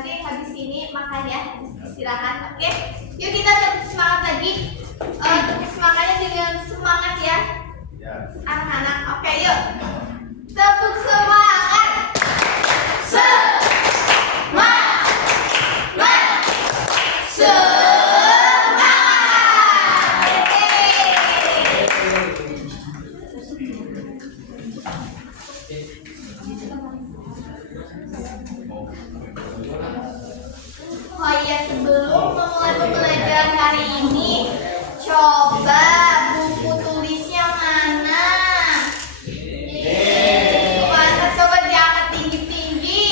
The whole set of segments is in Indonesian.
nanti habis ini makan ya, habis istirahat. Oke, yuk kita tetap semangat lagi. Semangatnya dengan semangat ya, anak-anak. Oke, yuk tepuk semangat. Semangat, semangat. Oh iya, sebelum memulai pembelajaran hari ini, coba buku tulisnya mana? Masa coba diangkat tinggi-tinggi?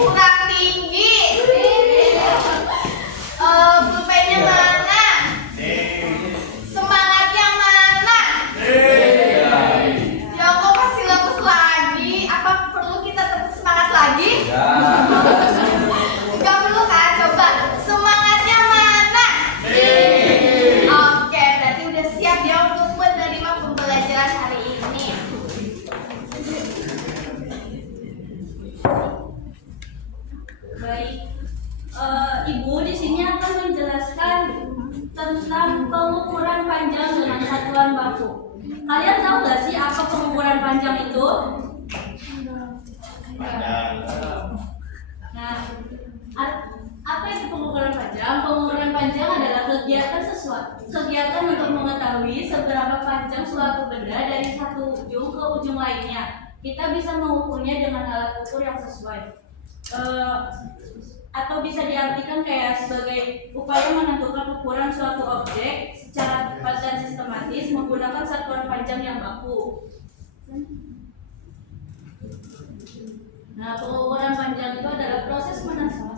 Kurang tinggi? Pulpennya mana? Semangatnya mana? Ya kok masih lemes lagi? Apa perlu kita tetap semangat lagi? Gak perlu kan? Coba semangatnya mana? Oke, berarti udah siap ya untuk menerima pembelajaran hari ini. Baik, Ibu di sini akan menjelaskan tentang pengukuran panjang dengan satuan baku. Kalian tahu nggak sih apa pengukuran panjang itu? Nah, apa itu pengukuran panjang? Pengukuran panjang adalah kegiatan untuk mengetahui seberapa panjang suatu benda dari satu ujung ke ujung lainnya. Kita bisa mengukurnya dengan alat ukur yang sesuai. Atau bisa diartikan kayak sebagai upaya menentukan ukuran suatu objek secara tepat dan sistematis menggunakan satuan panjang yang baku. Nah, pengukuran panjang itu adalah proses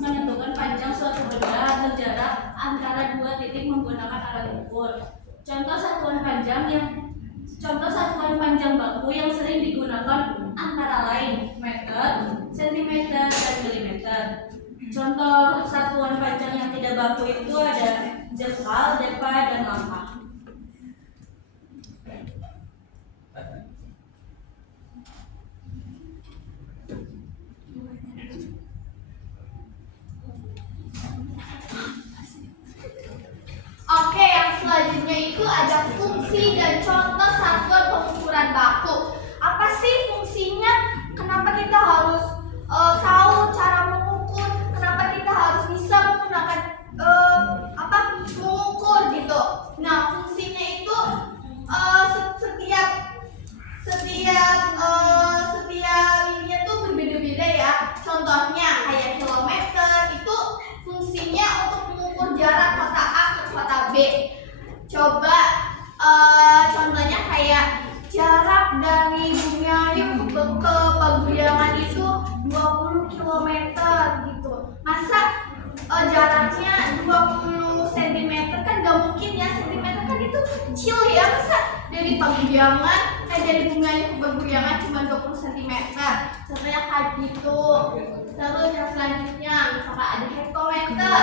menentukan panjang suatu benda atau jarak antara dua titik menggunakan alat ukur. Contoh satuan panjang baku yang sering digunakan antara lain meter, sentimeter, dan milimeter. Contoh satuan panjang yang tidak baku itu ada jengkal, depa, dan langkah. Oke, yang selanjutnya itu ada fungsi dan contoh satuan pengukuran baku. Apa sih fungsinya? Kenapa kita harus tahu cara mengukur? Kenapa kita harus bisa menggunakan mengukur gitu? Nah, fungsinya itu setiap ininya tuh berbeda-beda ya. Contohnya kayak kilometer itu fungsinya untuk mengukur jarak kota A ke kota B. Coba contohnya kayak jarak dari Bumiayu ke Paguyangan itu 20 km gitu. Masa jaraknya 20 cm kan gak mungkin ya, cm kan itu kecil ya. Masa dari Paguyangan dari Bumiayu ke Paguyangan cuma 20 cm. Contohnya kayak gitu. Terus yang selanjutnya misalkan ada hektometer,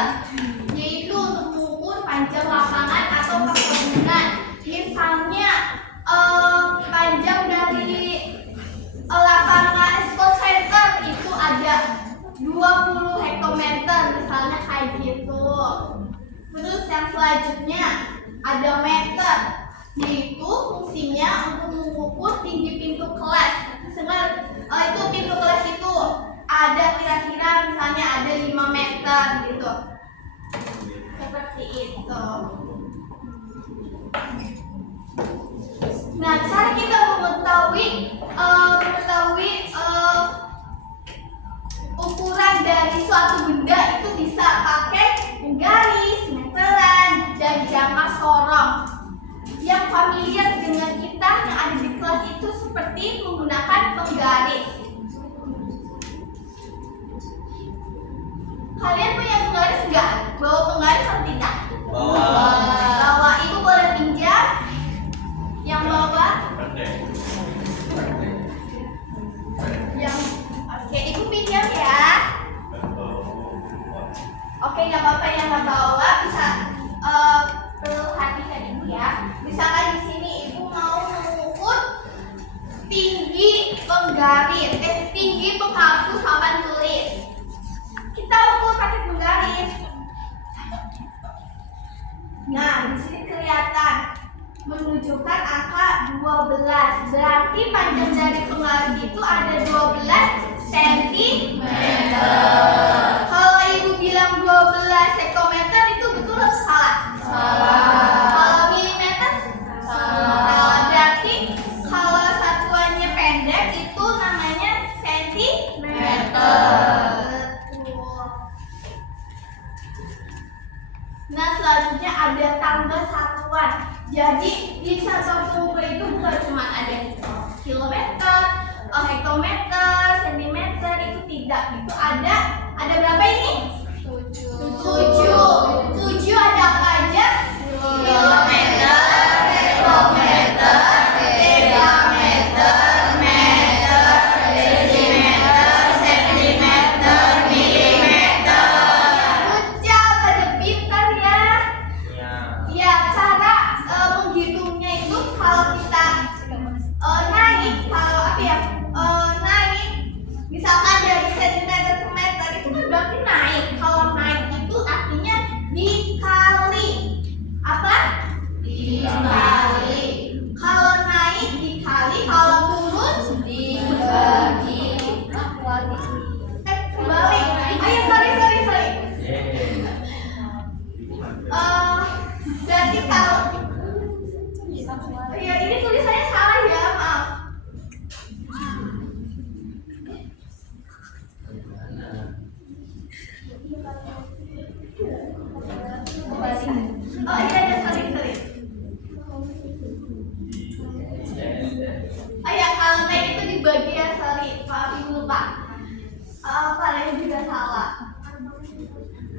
yaitu untuk mengukur panjang lapangan atau perkebunan. Misalnya panjang dari lapangan sport center itu ada 20 hektometer misalnya kayak gitu. Terus yang selanjutnya ada meter, yaitu fungsinya untuk mengukur tinggi pintu kelas. Misalnya itu pintu kelas itu ada kira-kira misalnya ada 5 meter gitu. Seperti itu. Nah, cara kita mengetahui ukuran dari suatu benda itu bisa pakai penggaris, meteran, dan jangka sorong. Yang familiar dengan kita yang ada di kelas itu seperti menggunakan penggaris. Kalian punya penggaris enggak? Bawa penggaris atau tidak? Bawa. Ibu boleh pinjam? Yang bawa? Oke, ibu pinjam ya. Oke, nggak apa-apa yang nggak bawa bisa perlu hati-hati ibu ya. Misalkan di sini ibu mau mengukur tinggi penggaris. 12. Berarti panjang dari penggaris itu ada 12 cm. Kalau ibu bilang 12 sektometer itu betul atau salah? Kalau milimeter? Salah. Berarti kalau satuannya pendek itu namanya sentimeter. Betul. Nah, selanjutnya ada tangga satuan. Jadi di satuan pengukur itu bukan cuma ada kilometer, hektometer, sentimeter, itu tidak. Itu ada berapa ini? 7 ada apa aja? Kilometer, hektometer, dekameter, meter, desimeter, sentimeter, milimeter. Ucap, pada pintar ya. Ya, cara menghitungnya itu kalau kita naik, kalau apa ya? Naik, misalkan dari sentimeter ke meter itu kan berarti naik. Kalau naik itu artinya dikali. Apa? Dikali. Kalau naik dikali, kalau turun dibagi. Kembali. Ayo, sorry. Berarti kalau ya ini tulisannya salah ya, maaf. Oh iya, sorry. Oh ya, kalau naik itu dibagi ya, sorry, maaf ibu lupa. Kalian juga salah.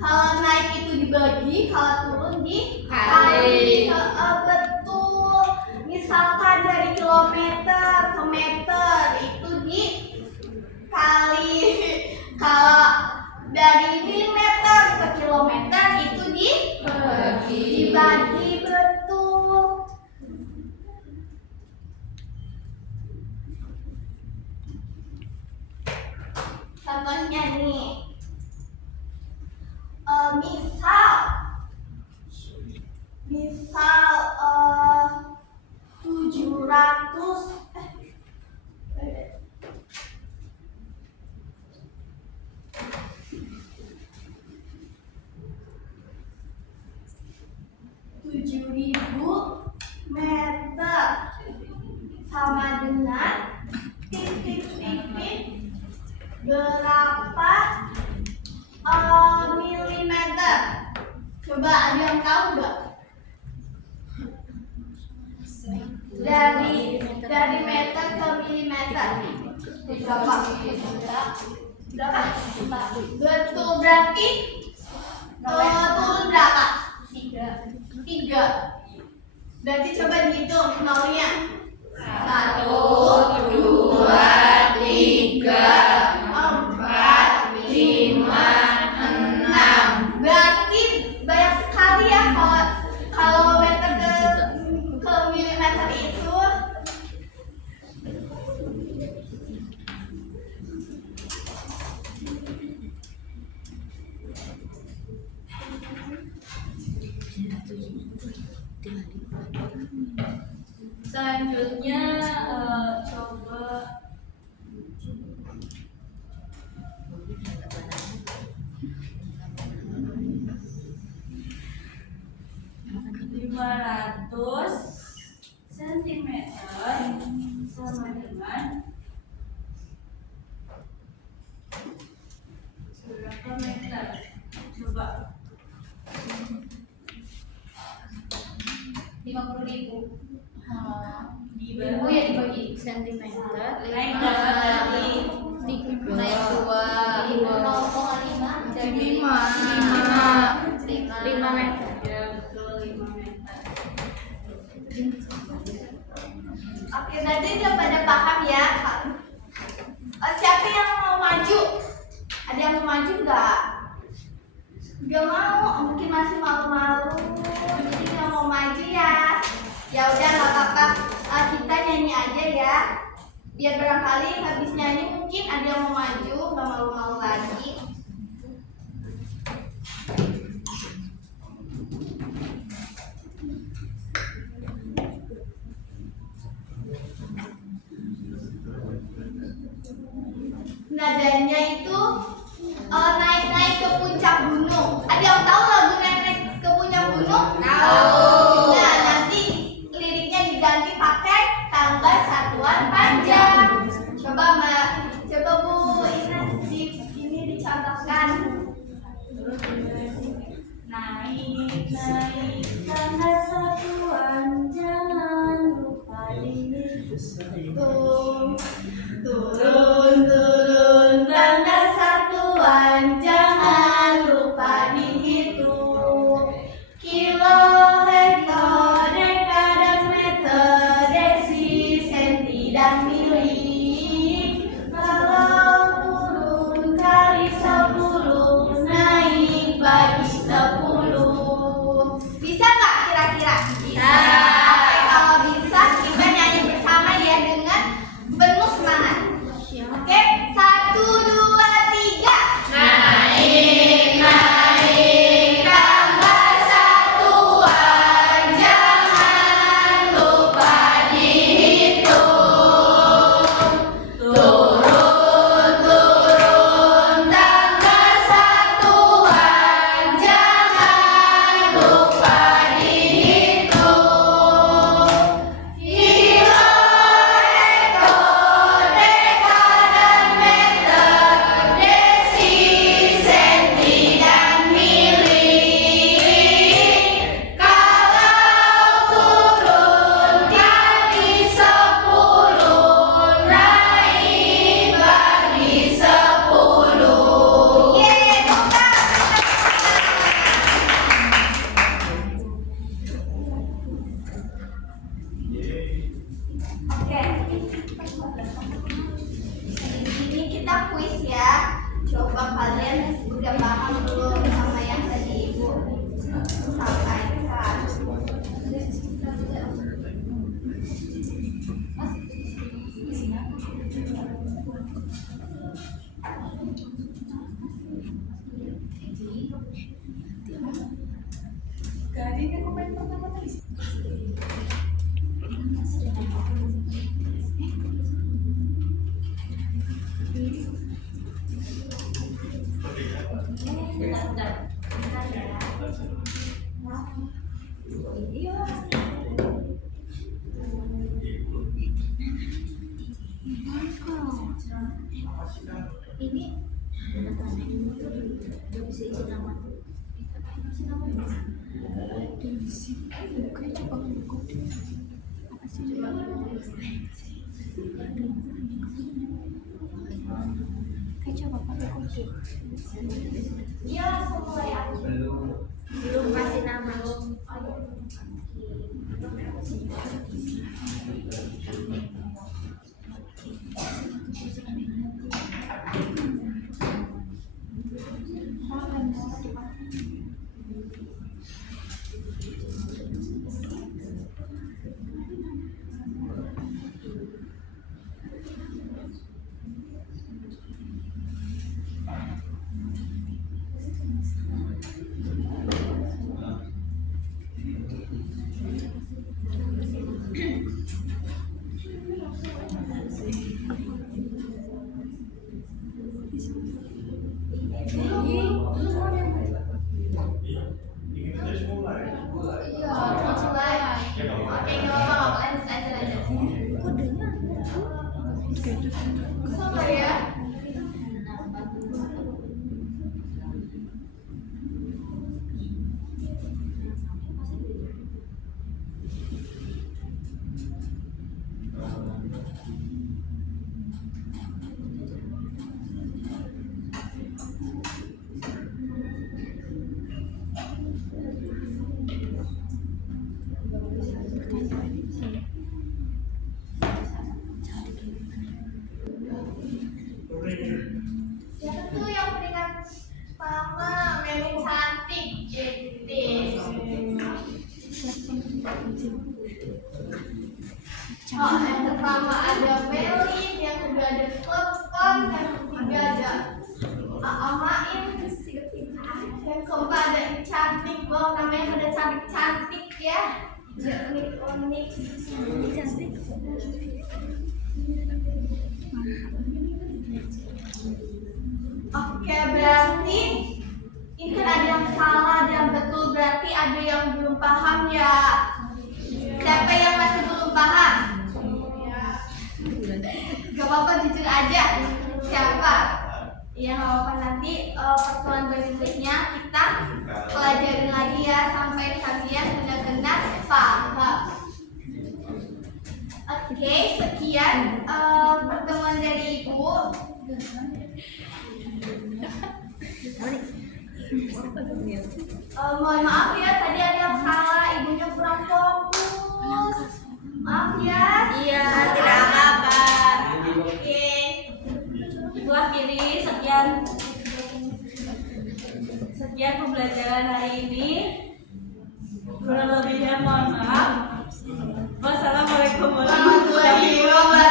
Kalau naik itu dibagi, kalau turun dikali. Betul. Misalkan dari kilometer ke meter itu dikali. Kalau dari milimeter ke kilometer itu dibagi. Betul. Contohnya nih, misal 700 7.000 meter sama dengan titik-titik berapa milimeter? Coba ada yang tahu nggak? Dari meter ke milimeter berapa? Betul, berarti turun berapa? 3. Berarti coba dihitung nolnya. 1, 2, 3, 4, 5, 6. Berarti banyak sekali ya kalau meter ke milimeter itu. Selanjutnya coba (500 sentimeter sama dengan berapa meter? Coba 50.000. dibagi Sentimeter. naik berapa tadi? Naik 2. 0,5 Jadi 5 meter. Ya betul, 5 meter. Oke, berarti udah pada paham ya. Siapa yang mau maju? Ada yang mau maju nggak? Nggak mau, mungkin masih malu-malu, jadi nggak mau maju ya. Ya udah, nggak apa-apa. Kita nyanyi aja ya. Biar barangkali habis nyanyi mungkin ada yang mau maju, nggak malu-malu lagi. tiganya itu naik-naik ke puncak gunung. Ada yang tahu lagu naik-naik ke puncak gunung? Tahu. Nah, nanti liriknya diganti pakai tanggal satuan panjang. Coba Mbak, coba Bu Ines ini dicontohkan. Naik tangga satuan, jangan lupa dihitung. Turun tangga satuan, jangan lupa dihitung. Kilo, hektar, dekade, meter, desi, senti, dan mili. Kalau turun kali 10, naik bagi 10. Bisa nggak kira-kira? Bisa. Oke, kalau bisa kita nyanyi bersama ya dengan penuh semangat. Oke, 1, 2, 3. Naik, naik tangga satuan, jangan lupa dihitung. Turun, turun tangga satuan, jangan lupa dihitung. Kilo, hektar, dekade, meter, desi, senti, dan mili. Kalau turun kali 10, naik bagi 10. Yeay, Oke, ini kita kuis ya. Coba kalian udah paham belum sama yang tadi Ibu sampaikan? Iya, langsung mulai aku. Belum kasih nama. Sama ya. Siapa tuh yang peringkat pertama Melin cantik? Oh, yang pertama ada Melin, yang kedua ada Slepon, yang ketiga ada Amain, yang keempat ada cantik. Wow, namanya pada cantik-cantik ya. Unik-unik. Cantik. Oke, berarti ini kan ada yang salah dan betul, berarti ada yang belum paham ya. Siapa yang masih belum paham? Gak apa-apa, jujur aja. Siapa? Ya gak apa-apa, nanti pertemuan berikutnya kita pelajarin lagi ya sampai kalian benar-benar paham. Oke, sekian pertemuan dari Ibu. Mohon maaf ya, tadi ada yang salah, ibunya kurang fokus. Maaf ya. Iya, tidak apa-apa. Oke. Ibu akhiri sekian pembelajaran hari ini. Kurang lebihnya mohon maaf. Wassalamualaikum warahmatullahi wabarakatuh.